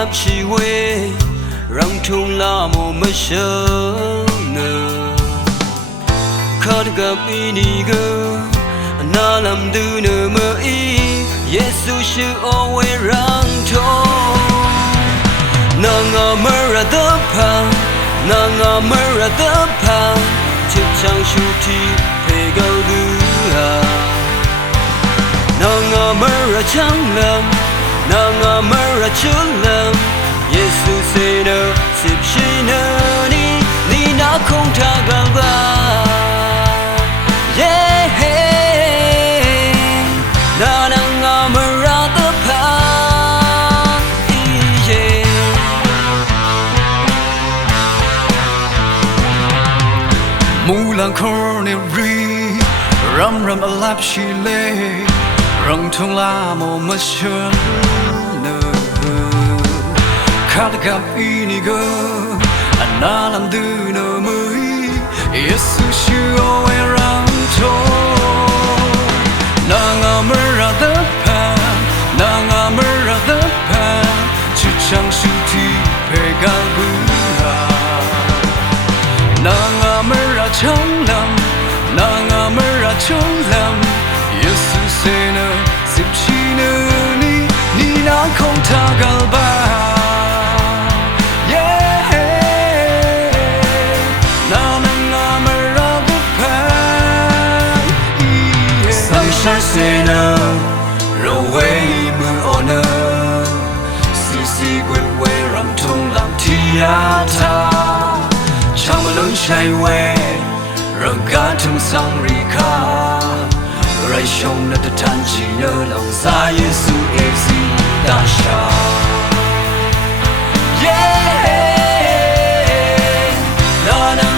ngáp chỉ quê răng thùng la mồ mơ sơ nơ khát gặp ini gơ na làm tư nơ mơ y Yesu sư owe răng thô nanga mơ ra tơ pa nanga mơ ra tơ pa chip chang shu ti pe gao bøa nanga mơ ra chang lam nanga mơ ra chun lam Yesu se nơ sip shi nơ ni na không tha gao ba na nanga mơ ra tơ pa Mulang corne ri ram ram alap shi le rang thong la mo ma shun nơ khát gặp ini gơ na làm tư nơ mới Yesu shu oe rang tho nanga mơ ra tơ pa nanga mơ ra tơ pa chu chang shu ti pe ga bøa nanga mơ ra chong lam nanga mơ ra chong lam Yesu se nơ sip chi nơ ni na không tha gal ba se na Rawang mưa ona si quê ram thung lam thia tha chang malung chai we rang ga thung sang ri kha rai shong na ta tan chi nơ lòng sa Yesu easy da sha na nanga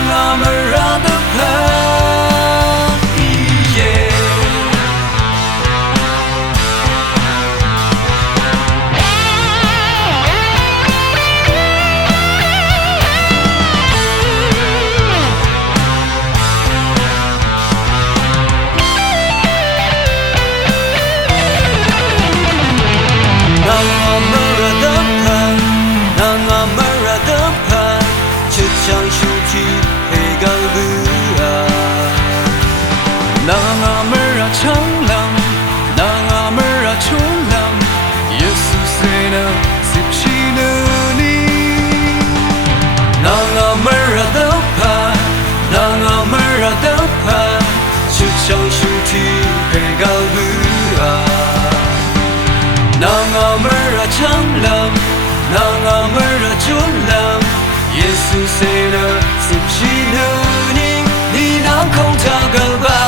mơ ra tơ pa chang shu ti pe gao bøa nanga mơ ra chong lam nanga mơ ra chong lam Yesu se nơ sip chi nơ ni nanga mơ ra tơ pa nanga mơ ra tơ pa chu chang shu ti pe gao bøa nanga mơ ra chang lam nanga mơ ra chun lam Yesu se nơ sip chi nơ ni na không tha gal ba